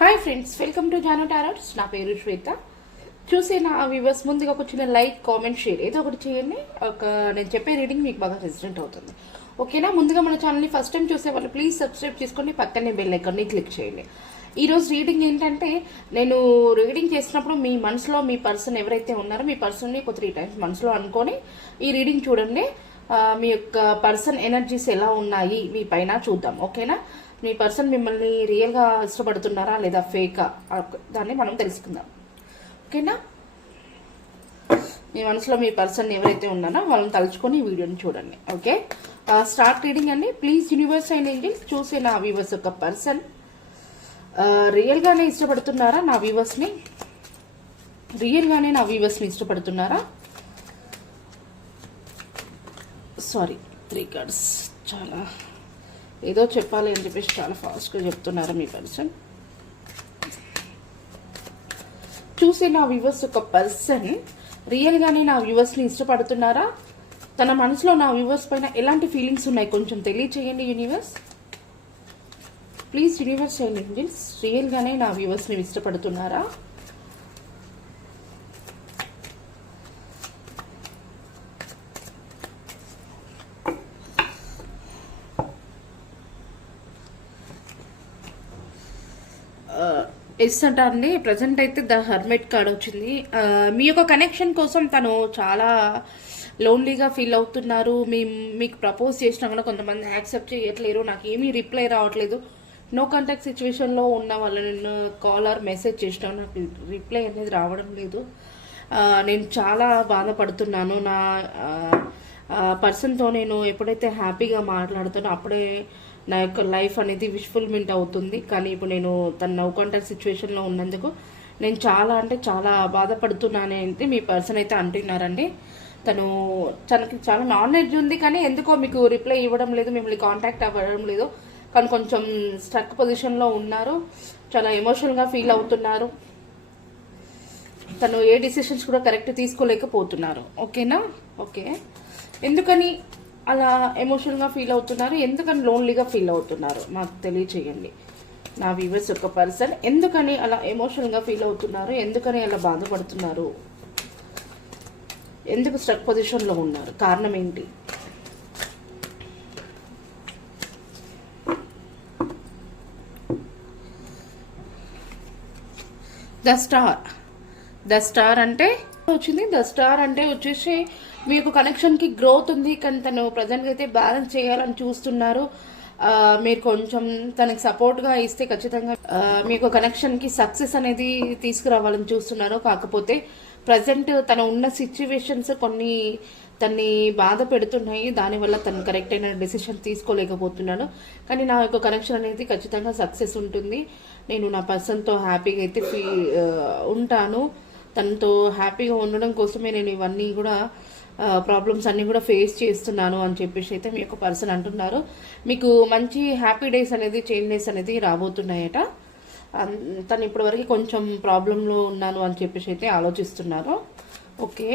Hi friends, welcome to Jaano tarots. నా పేరు శ్వేత. చూసే నా వ్యూవర్స్ ముందుగా ఒక చిన్న లైక్, కామెంట్, షేర్ ఏదో ఒకటి చేయండి. నేను చెప్పే రీడింగ్ మీకు బాగా రెసిడెంట్ అవుతుంది. ఓకేనా? ముందుగా మన ఛానల్ని ఫస్ట్ టైం చూసే వాళ్ళు ప్లీజ్ సబ్స్క్రైబ్ చేసుకోండి, పక్కనే బెల్ ఐకాన్ని క్లిక్ చేయండి. ఈరోజు రీడింగ్ ఏంటంటే, నేను రీడింగ్ చేసినప్పుడు మీ మనసులో మీ పర్సన్ ఎవరైతే ఉన్నారో మీ పర్సన్ని ఒక 3 times మనసులో అనుకొని ఈ రీడింగ్ చూడండి. మీ యొక్క పర్సన్ ఎనర్జీస్ ఎలా ఉన్నాయి మీ పైన చూద్దాం. ఓకేనా? మీ పర్సన్ మిమ్మల్ని రియల్గా ఇష్టపడుతున్నారా లేదా ఫేకా, దాన్ని మనం తెలుసుకుందాం. ఓకేనా? మీ మనసులో మీ పర్సన్ ఎవరైతే ఉన్నారో వాళ్ళని తలుచుకొని ఈ వీడియోని చూడండి. ఓకే, స్టార్ట్ రీడింగ్ అండి. ప్లీజ్ యూనివర్స్ అండ్ ఏంజెల్స్, చూసే నా వ్యూవర్స్ యొక్క పర్సన్ రియల్గానే ఇష్టపడుతున్నారా నా వ్యూవర్స్ని? రియల్గానే నా వ్యూవర్స్ని ఇష్టపడుతున్నారా? సారీ, 3 cards చాలా ఏదో చెప్పాలి అని చెప్పేసి చాలా ఫాస్ట్గా చెప్తున్నారా మీ పర్సన్? చూసే నా వ్యూవర్స్ ఒక పర్సన్ రియల్గానే నా వ్యూవర్స్ని ఇష్టపడుతున్నారా? తన మనసులో నా వ్యూవర్స్ పైన ఎలాంటి ఫీలింగ్స్ ఉన్నాయి కొంచెం తెలియచేయండి universe. Please universe and angels, రియల్గానే నా వ్యూవర్స్ని ఇష్టపడుతున్నారా? ఎస్ అంటారండి. ప్రజెంట్ అయితే ద హర్మెట్ కార్డ్ వచ్చింది. మీ యొక్క కనెక్షన్ కోసం తను చాలా లోన్లీగా ఫీల్ అవుతున్నారు. మీకు ప్రపోజ్ చేసినా కూడా కొంతమంది యాక్సెప్ట్ చేయట్లేరు, నాకు ఏమీ రిప్లై రావట్లేదు. నో కాంటాక్ట్ సిచ్యువేషన్లో ఉన్న వాళ్ళని కాల్ ఆర్ మెసేజ్ చేసినా నాకు రిప్లై అనేది రావడం లేదు. నేను చాలా బాధపడుతున్నాను. నా పర్సన్తో నేను ఎప్పుడైతే హ్యాపీగా మాట్లాడుతానో అప్పుడే నా యొక్క లైఫ్ అనేది విష్ఫుల్మెంట్ అవుతుంది. కానీ ఇప్పుడు నేను తన నో కాంటాక్ట్ సిచ్యువేషన్లో ఉన్నందుకు నేను చాలా అంటే చాలా బాధపడుతున్నాను అంటే మీ పర్సన్ అయితే అంటున్నారండి. తనకి చాలా నాలెడ్జ్ ఉంది, కానీ ఎందుకో మీకు రిప్లై ఇవ్వడం లేదు, మిమ్మల్ని కాంటాక్ట్ అవ్వడం లేదు. కానీ కొంచెం స్ట్రక్ పొజిషన్లో ఉన్నారు, చాలా ఎమోషనల్గా ఫీల్ అవుతున్నారు. తను ఏ డిసిషన్స్ కూడా కరెక్ట్ తీసుకోలేకపోతున్నారు. ఓకేనా? ఓకే, ఎందుకని అలా ఎమోషనల్గా ఫీల్ అవుతున్నారు, ఎందుకని లోన్లీగా ఫీల్ అవుతున్నారు మాకు తెలియచేయండి. నా వ్యూవర్స్ యొక్క పర్సన్ ఎందుకని అలా ఎమోషనల్గా ఫీల్ అవుతున్నారు, ఎందుకని అలా బాధపడుతున్నారు, ఎందుకు స్ట్రక్ పొజిషన్లో ఉన్నారు, కారణం ఏంటి? ద స్టార్ అంటే వచ్చింది. ద స్టార్ అంటే వచ్చేసి మీ యొక్క కనెక్షన్కి గ్రోత్ ఉంది, కానీ తను ప్రజెంట్గా అయితే బ్యాలెన్స్ చేయాలని చూస్తున్నారు. మీరు కొంచెం తనకి సపోర్ట్గా ఇస్తే ఖచ్చితంగా మీ యొక్క కనెక్షన్కి సక్సెస్ అనేది తీసుకురావాలని చూస్తున్నారు. కాకపోతే ప్రజెంట్ తను ఉన్న సిచ్యువేషన్స్ కొన్ని తన్ని బాధ పెడుతున్నాయి, దానివల్ల తను కరెక్ట్ అయిన డెసిషన్ తీసుకోలేకపోతున్నాడు. కానీ నా యొక్క కనెక్షన్ అనేది ఖచ్చితంగా సక్సెస్ ఉంటుంది. నేను నా పర్సన్తో హ్యాపీగా అయితే ఉంటాను. తనతో హ్యాపీగా ఉండడం కోసమే నేను ఇవన్నీ కూడా ప్రాబ్లమ్స్ అన్నీ కూడా ఫేస్ చేస్తున్నాను అని చెప్పేసి అయితే మీ యొక్క పర్సన్ అంటున్నారు. మీకు మంచి హ్యాపీ డేస్ అనేది, చేంజ్ డేస్ అనేది రాబోతున్నాయట. తను ఇప్పటివరకు కొంచెం ప్రాబ్లంలో ఉన్నాను అని చెప్పేసి అయితే ఆలోచిస్తున్నారు. ఓకే,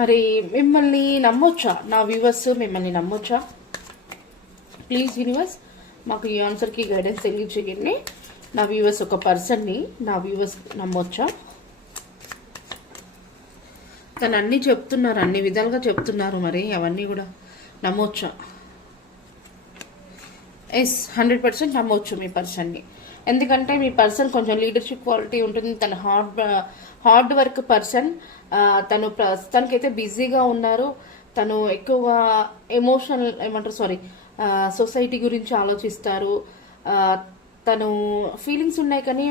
మరి మిమ్మల్ని నమ్మొచ్చా నా వ్యూవర్స్? మిమ్మల్ని నమ్మొచ్చా? ప్లీజ్ యూనివర్స్ మాకు ఈ ఆన్సర్కి గైడెన్స్ తెలియజేయండి. నా వ్యూవర్స్ ఒక పర్సన్ని నా వ్యూవర్స్ నమ్మొచ్చా? తను అన్నీ చెప్తున్నారు, అన్ని విధాలుగా చెప్తున్నారు, మరి అవన్నీ కూడా నమ్మొచ్చా? ఎస్, 100% నమ్మొచ్చు మీ పర్సన్ని. ఎందుకంటే మీ పర్సన్ కొంచెం లీడర్షిప్ క్వాలిటీ ఉంటుంది. తన హార్డ్ వర్క్ పర్సన్. తను ప్రస్తుతానికైతే బిజీగా ఉన్నారు. తను ఎక్కువగా సొసైటీ గురించి ఆలోచిస్తారు. తను ఫీలింగ్స్ ఉన్నాయి కానీ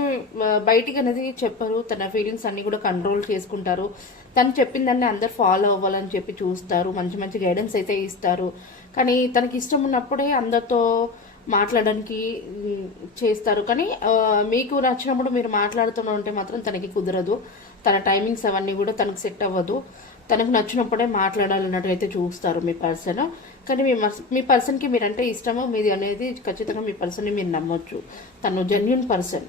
బయటికి అనేది చెప్పరు. తన ఫీలింగ్స్ అన్ని కూడా కంట్రోల్ చేసుకుంటారు. తను చెప్పిందాన్ని అందరు ఫాలో అవ్వాలని చెప్పి చూస్తారు. మంచి మంచి గైడెన్స్ అయితే ఇస్తారు. కానీ తనకి ఇష్టం ఉన్నప్పుడే అందరితో మాట్లాడడానికి చేస్తారు. కానీ మీకు నచ్చినప్పుడు మీరు మాట్లాడుతూనే ఉంటే మాత్రం తనకి కుదరదు. తన టైమింగ్స్ అవన్నీ కూడా తనకు సెట్ అవ్వదు. తనకు నచ్చినప్పుడే మాట్లాడాలన్నట్టు అయితే చూస్తారు మీ పర్సన్. కానీ మీ పర్సన్కి మీరంటే ఇష్టమో మీది అనేది ఖచ్చితంగా మీ పర్సన్ని మీరు నమ్మొచ్చు. తను జెన్యున్ పర్సన్.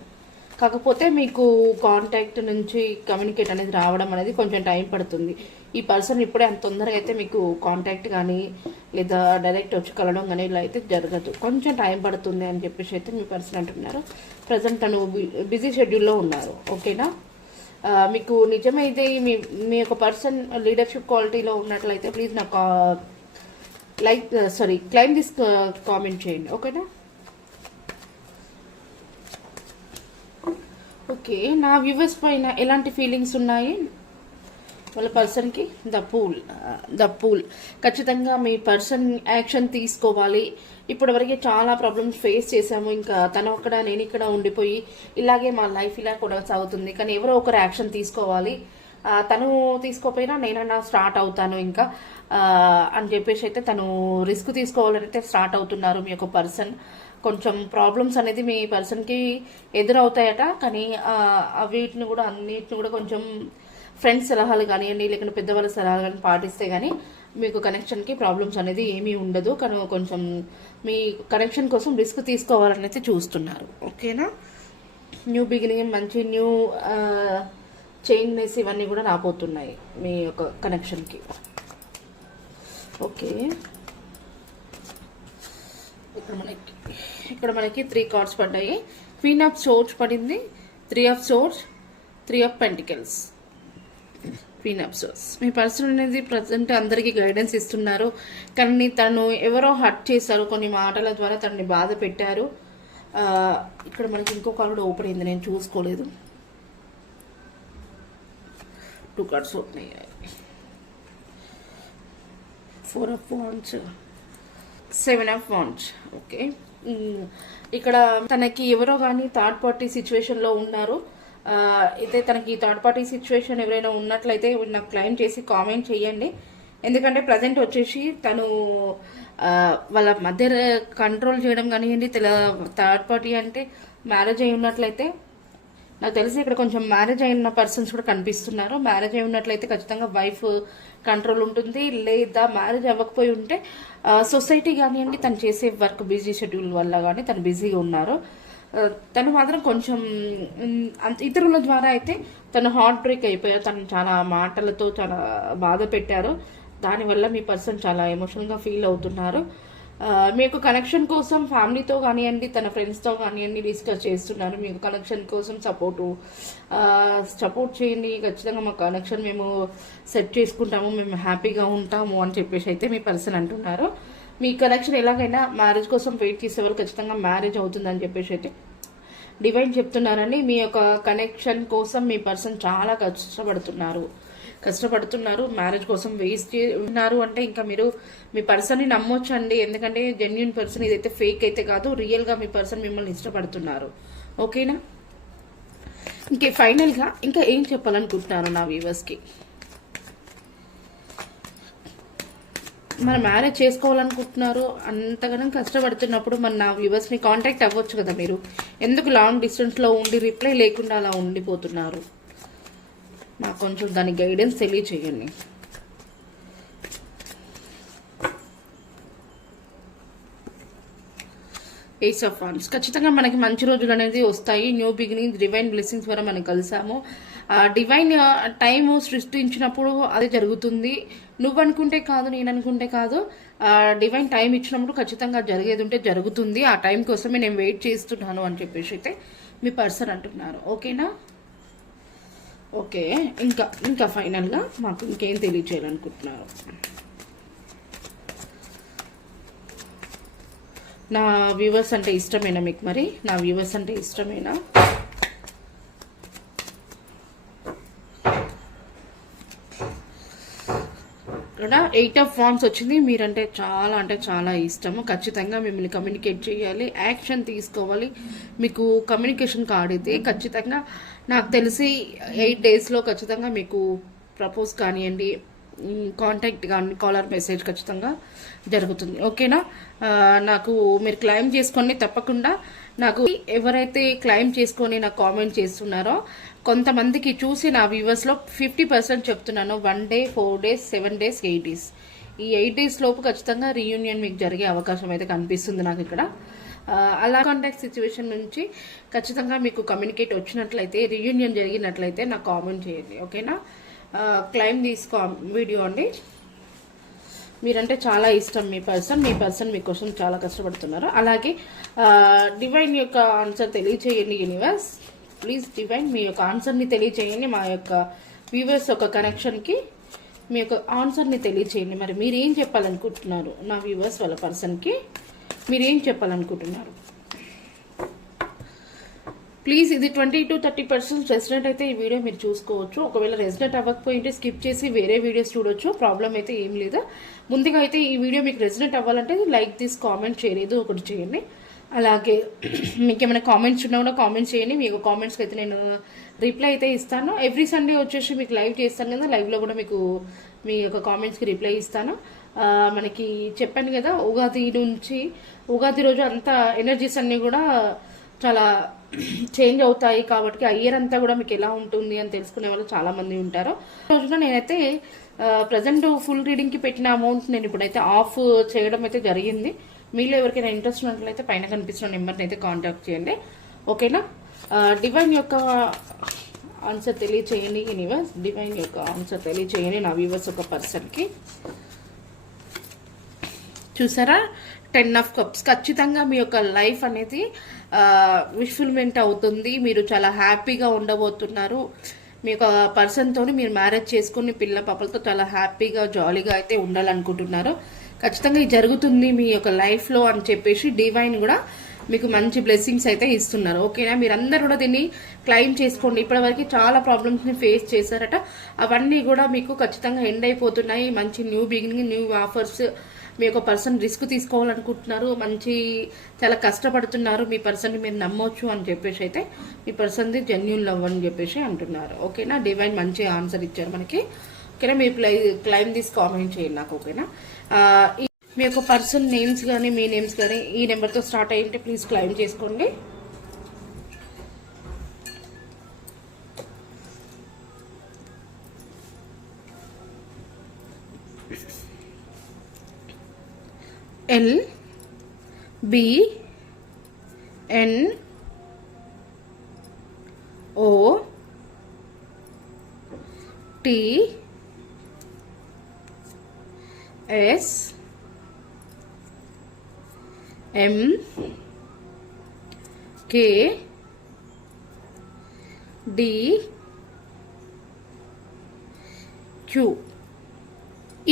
కాకపోతే మీకు కాంటాక్ట్ నుంచి కమ్యూనికేట్ అనేది రావడం అనేది కొంచెం టైం పడుతుంది. ఈ పర్సన్ ఇప్పుడే అంత తొందరగా అయితే మీకు కాంటాక్ట్ కానీ లేదా డైరెక్ట్ వచ్చి కలవడం కానీ ఇలా అయితే జరగదు, కొంచెం టైం పడుతుంది అని చెప్పేసి అయితే మీ పర్సన్ అంటున్నారు. ప్రజెంట్ తను బిజీ షెడ్యూల్లో ఉన్నారు. ఓకేనా? మీకు నిజమైతే మీ యొక్క పర్సన్ లీడర్షిప్ క్వాలిటీలో ఉన్నట్లయితే ప్లీజ్ నాకు క్లైమ్ దిస్ కామెంట్ చేయండి. ఓకేనా? ఓకే, నా వ్యూవర్స్ పైన ఎలాంటి ఫీలింగ్స్ ఉన్నాయి వాళ్ళ పర్సన్కి? ద పూల్ ఖచ్చితంగా మీ పర్సన్ యాక్షన్ తీసుకోవాలి. ఇప్పటివరకు చాలా ప్రాబ్లమ్స్ ఫేస్ చేశాము, ఇంకా తను అక్కడ నేను ఇక్కడ ఉండిపోయి ఇలాగే మా లైఫ్ ఇలా కూడా సాగుతుంది, కానీ ఎవరో ఒకరు యాక్షన్ తీసుకోవాలి. తను తీసుకోపోయినా నేనన్నా స్టార్ట్ అవుతాను ఇంకా అని చెప్పేసి అయితే తను రిస్క్ తీసుకోవాలని అయితే స్టార్ట్ అవుతున్నారు మీ యొక్క పర్సన్. కొంచెం ప్రాబ్లమ్స్ అనేది మీ పర్సన్కి ఎదురవుతాయట, కానీ వీటిని కూడా అన్నిటిని కూడా కొంచెం ఫ్రెండ్స్ సలహాలు కానివ్వండి లేకుంటే పెద్దవాళ్ళ సలహాలు కానీ పాటిస్తే కానీ మీకు కనెక్షన్కి ప్రాబ్లమ్స్ అనేది ఏమీ ఉండదు. కానీ కొంచెం మీ కనెక్షన్ కోసం రిస్క్ తీసుకోవాలని అయితే చూస్తున్నారు. ఓకేనా? న్యూ బిగినింగ్, మంచి న్యూ చేంజ్నెస్ ఇవన్నీ కూడా రాబోతున్నాయి మీ యొక్క కనెక్షన్కి. ఓకే, ఇక్కడ మనకి 3 కార్డ్స్ పడ్డాయి. క్వీన్ ఆఫ్ సోర్డ్స్ పడింది, 3 of swords, 3 of pentacles, queen of swords. Me person అనేది ప్రజెంట్ అందరికీ గైడెన్స్ ఇస్తున్నారు, కానీ తను ఎవరో హర్ట్ చేశారు, కొన్ని మాటల ద్వారా తనని బాధ పెట్టారు. ఇక్కడ మనకి ఇంకో కార్డు కూడా ఓపెన్ అయింది, నేను చూసుకోలేదు. 2 కార్డ్స్ ఓపెన్ అయ్యాయి. 4 of wands, 7 of wands. Okay, ఇక్కడ తనకి ఎవరో కానీ థర్డ్ పార్టీ సిచ్యువేషన్లో ఉన్నారు. అయితే తనకి థర్డ్ పార్టీ సిచ్యువేషన్ ఎవరైనా ఉన్నట్లయితే నాకు క్లైమ్ చేసి కామెంట్ చేయండి. ఎందుకంటే ప్రజెంట్ వచ్చేసి తను వాళ్ళ మధ్య కంట్రోల్ చేయడం కానివ్వండి, థర్డ్ పార్టీ అంటే మ్యారేజ్ అయి ఉన్నట్లయితే నాకు తెలిసి ఇక్కడ కొంచెం మ్యారేజ్ అయిన పర్సన్స్ కూడా కనిపిస్తున్నారు. మ్యారేజ్ అయి ఉన్నట్లయితే ఖచ్చితంగా వైఫ్ కంట్రోల్ ఉంటుంది, లేదా మ్యారేజ్ అవ్వకపోయి ఉంటే సొసైటీ కానివ్వండి, తను చేసే వర్క్ బిజీ షెడ్యూల్ వల్ల కానీ తను బిజీగా ఉన్నారు. తను మాత్రం కొంచెం ఇతరుల ద్వారా అయితే తను హార్ట్ బ్రేక్ అయిపోయారు, తను చాలా మాటలతో చాలా బాధ పెట్టారు. దానివల్ల మీ పర్సన్ చాలా ఎమోషనల్గా ఫీల్ అవుతున్నారు. మీకు కనెక్షన్ కోసం ఫ్యామిలీతో కానివ్వండి, తన ఫ్రెండ్స్తో కానివ్వండి డిస్కస్ చేస్తున్నారు. మీకు కనెక్షన్ కోసం సపోర్ట్ చేయండి, ఖచ్చితంగా మా కనెక్షన్ మేము సెట్ చేసుకుంటాము, మేము హ్యాపీగా ఉంటాము అని చెప్పేసి అయితే మీ పర్సన్ అంటున్నారు. మీ కనెక్షన్ ఎలాగైనా మ్యారేజ్ కోసం వెయిట్ చేసేవాళ్ళు ఖచ్చితంగా మ్యారేజ్ అవుతుందని చెప్పేసి అయితే డివైన్ చెప్తున్నారని. మీ యొక్క కనెక్షన్ కోసం మీ పర్సన్ చాలా కష్టపడుతున్నారు, మ్యారేజ్ కోసం వేస్ట్ ఉన్నారు. అంటే ఇంకా మీరు మీ పర్సన్ని నమ్మొచ్చండి, ఎందుకంటే జెన్యున్ పర్సన్, ఇదైతే ఫేక్ అయితే కాదు, రియల్గా మీ పర్సన్ మిమ్మల్ని ఇష్టపడుతున్నారు. ఓకేనా? ఇంకే ఫైనల్గా ఇంకా ఏం చెప్పాలనుకుంటున్నారు నా వ్యూవర్స్కి? మన మ్యారేజ్ చేసుకోవాలనుకుంటున్నారు, అంతగానో కష్టపడుతున్నప్పుడు మన నా వ్యూవర్స్ని కాంటాక్ట్ అవ్వచ్చు కదా మీరు. ఎందుకు లాంగ్ డిస్టెన్స్లో ఉండి రిప్లై లేకుండా అలా ఉండిపోతున్నారు? మాకు కొంచెం దాని గైడెన్స్ తెలియచేయండి. ఏస్ ఆఫ్ వాండ్స్, ఖచ్చితంగా మనకి మంచి రోజులు అనేది వస్తాయి. న్యూ బిగినింగ్, డివైన్ బ్లెస్సింగ్స్ ద్వారా మనం కలిసాము. డివైన్ టైం సృష్టించినప్పుడు అదే జరుగుతుంది. నువ్వు అనుకుంటే కాదు, నేను అనుకుంటే కాదు, డివైన్ టైం ఇచ్చినప్పుడు ఖచ్చితంగా జరిగేది ఉంటే జరుగుతుంది. ఆ టైం కోసమే నేను వెయిట్ చేస్తున్నాను అని చెప్పేసి అయితే మీ పర్సన్ అంటున్నారు. ఓకేనా? ఓకే, ఇంకా ఫైనల్గా మాకు ఇంకేం తెలియచేయాలనుకుంటున్నారు? నా వ్యూవర్స్ అంటే ఇష్టమేనా మీకు? మరి నా వ్యూవర్స్ అంటే ఇష్టమేనా? ఇక్కడ 8 ఆఫ్ వాండ్స్ వచ్చింది. మీరంటే చాలా ఇష్టము, ఖచ్చితంగా మిమ్మల్ని కమ్యూనికేట్ చేయాలి, యాక్షన్ తీసుకోవాలి. మీకు కమ్యూనికేషన్ కార్డ్ అయితే ఖచ్చితంగా నాకు తెలిసి 8 డేస్లో ఖచ్చితంగా మీకు ప్రపోజ్ కానివ్వండి, కాంటాక్ట్ కానీ, కాలర్ మెసేజ్ ఖచ్చితంగా జరుగుతుంది. ఓకేనా? నాకు మీరు క్లైమ్ చేసుకోండి తప్పకుండా. నాకు ఎవరైతే క్లైమ్ చేసుకొని నాకు కామెంట్ చేస్తున్నారో కొంతమందికి చూసి నా వ్యూవర్స్లో 50% చెప్తున్నాను. 1 డే, 4 డేస్, 7 డేస్, 8 డేస్. ఈ 8 డేస్ లోపు ఖచ్చితంగా రీయూనియన్ మీకు జరిగే అవకాశం అయితే కనిపిస్తుంది నాకు ఇక్కడ. అలా కాంటాక్ట్ సిచ్యువేషన్ నుంచి ఖచ్చితంగా మీకు కమ్యూనికేట్ వచ్చినట్లయితే, రీయూనియన్ జరిగినట్లయితే నాకు కామెంట్ చేయండి. ఓకేనా? క్లైమ్ తీసుకో వీడియో అండి. మీరంటే చాలా ఇష్టం మీ పర్సన్ మీకోసం చాలా కష్టపడుతున్నారు. అలాగే డివైన్ యొక్క ఆన్సర్ తెలియచేయండి యూనివర్స్. ప్లీజ్ డివైన్ మీ యొక్క ఆన్సర్ని తెలియచేయండి. మా యొక్క వ్యూవర్స్ ఒక కనెక్షన్కి మీ యొక్క ఆన్సర్ని తెలియచేయండి. మరి మీరేం చెప్పాలనుకుంటున్నారు నా వ్యూవర్స్ వాళ్ళ పర్సన్కి? మీరేం చెప్పాలనుకుంటున్నారు? ప్లీజ్ ఇది 20-30% రెసిడెంట్ అయితే ఈ వీడియో మీరు చూసుకోవచ్చు. ఒకవేళ రెసిడెంట్ అవ్వకపోయింటే స్కిప్ చేసి వేరే వీడియోస్ చూడొచ్చు. ప్రాబ్లం అయితే ఏం లేదు. ముందుగా అయితే ఈ వీడియో మీకు రెసిడెంట్ అవ్వాలంటే లైక్ తీసి కామెంట్ చేయలేదు ఒకటి చేయండి. అలాగే మీకు ఏమైనా కామెంట్స్ ఉన్నా కూడా కామెంట్స్ చేయండి. మీకు కామెంట్స్కి అయితే నేను రిప్లై అయితే ఇస్తాను. ఎవ్రీ సండే వచ్చేసి మీకు లైవ్ చేస్తాను కదా, లైవ్లో కూడా మీకు మీ యొక్క కామెంట్స్కి రిప్లై ఇస్తాను. మనకి చెప్పాను కదా, ఉగాది రోజు అంతా ఎనర్జీస్ అన్నీ కూడా చాలా చేంజ్ అవుతాయి. కాబట్టి ఆ ఇయర్ అంతా కూడా మీకు ఎలా ఉంటుంది అని తెలుసుకునే వాళ్ళు చాలా మంది ఉంటారు. రోజున నేనైతే ప్రజెంట్ ఫుల్ రీడింగ్కి పెట్టిన అమౌంట్ నేను ఇప్పుడైతే ఆఫ్ చేయడం అయితే జరిగింది. మీలో ఎవరికైనా ఇంట్రెస్ట్ ఉన్నట్లయితే పైన కనిపిస్తున్న నెంబర్ని అయితే కాంటాక్ట్ చేయండి. ఓకేనా? డివైన్ యొక్క ఆన్సర్ తెలియచేయండి యూనివర్స్. డివైన్ యొక్క ఆన్సర్ తెలియచేయండి నా వ్యూవర్స్ ఒక పర్సన్కి. చూసారా, 10 of Cups. ఖచ్చితంగా మీ యొక్క లైఫ్ అనేది విఫుల్మెంట్ అవుతుంది. మీరు చాలా హ్యాపీగా ఉండబోతున్నారు. మీ యొక్క పర్సన్తో మీరు మ్యారేజ్ చేసుకుని పిల్ల పాపలతో చాలా హ్యాపీగా జాలీగా అయితే ఉండాలనుకుంటున్నారు. ఖచ్చితంగా ఇది జరుగుతుంది మీ యొక్క లైఫ్లో అని చెప్పేసి డివైన్ కూడా మీకు మంచి బ్లెస్సింగ్స్ అయితే ఇస్తున్నారు. ఓకేనా? మీరందరూ కూడా దీన్ని క్లైమ్ చేసుకోండి. ఇప్పటివరకు చాలా ప్రాబ్లమ్స్ని ఫేస్ చేశారట, అవన్నీ కూడా మీకు ఖచ్చితంగా ఎండ్ అయిపోతున్నాయి. మంచి న్యూ బిగినింగ్, న్యూ ఆఫర్స్. మీ యొక్క పర్సన్ రిస్క్ తీసుకోవాలనుకుంటున్నారు, చాలా కష్టపడుతున్నారు. మీ పర్సన్ని మీరు నమ్మొచ్చు అని చెప్పేసి అయితే మీ పర్సన్ది జెన్యూన్ లవ్ అని చెప్పేసి అంటున్నారు. ఓకేనా? డివైన్ మంచి ఆన్సర్ ఇచ్చారు మనకి. ఓకేనా? మీరు క్లైమ్ తీసి కామెంట్ చేయండి నాకు. ఓకేనా? మీ యొక్క పర్సన్ నేమ్స్ కానీ మీ నేమ్స్ కానీ ఈ నెంబర్తో స్టార్ట్ అయ్యింటే ప్లీజ్ క్లైమ్ చేసుకోండి. LBNOTSMKDQ.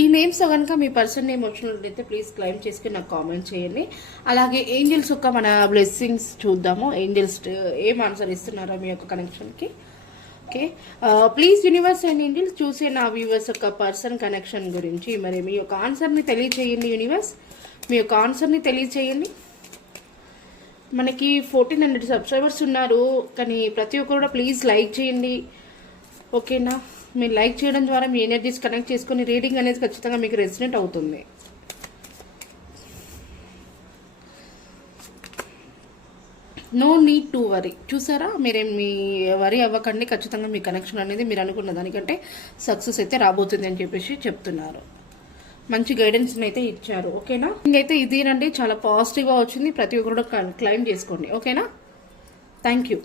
ఈ నేమ్స్ కనుక మీ పర్సన్ నేమ్ వచ్చినట్లయితే ప్లీజ్ క్లైమ్ చేసుకుని నాకు కామెంట్ చేయండి. అలాగే ఏంజల్స్ యొక్క మన బ్లెస్సింగ్స్ చూద్దాము. ఏంజల్స్ ఏం ఆన్సర్ ఇస్తున్నారో మీ యొక్క కనెక్షన్కి. Okay, please universe and angels చూసే నా వ్యూవర్స్ యొక్క పర్సన్ కనెక్షన్ గురించి మరి మీ యొక్క ఆన్సర్ని తెలియచేయండి. యూనివర్స్ మీ యొక్క ఆన్సర్ని తెలియచేయండి. మనకి 1400 సబ్స్క్రైబర్స్ ఉన్నారు, కానీ ప్రతి ఒక్కరు కూడా ప్లీజ్ లైక్ చేయండి. ఓకేనా? మీరు లైక్ చేయడం ద్వారా మీ ఎనర్జీస్ కనెక్ట్ చేసుకుని రీడింగ్ అనేది ఖచ్చితంగా మీకు రెసిడెంట్ అవుతుంది. No need to worry. చూసారా, మీ వరీ అవ్వకండి. ఖచ్చితంగా మీ కనెక్షన్ అనేది మీరు అనుకున్న దానికంటే సక్సెస్ అయితే రాబోతుంది అని చెప్పేసి చెప్తున్నారు. మంచి గైడెన్స్ అయితే ఇచ్చారు. ఓకేనా? ఇంకైతే ఇదేనండి, చాలా పాజిటివ్గా వచ్చింది. ప్రతి ఒక్కరు కూడా క్లైమ్ చేసుకోండి. ఓకేనా? Thank you.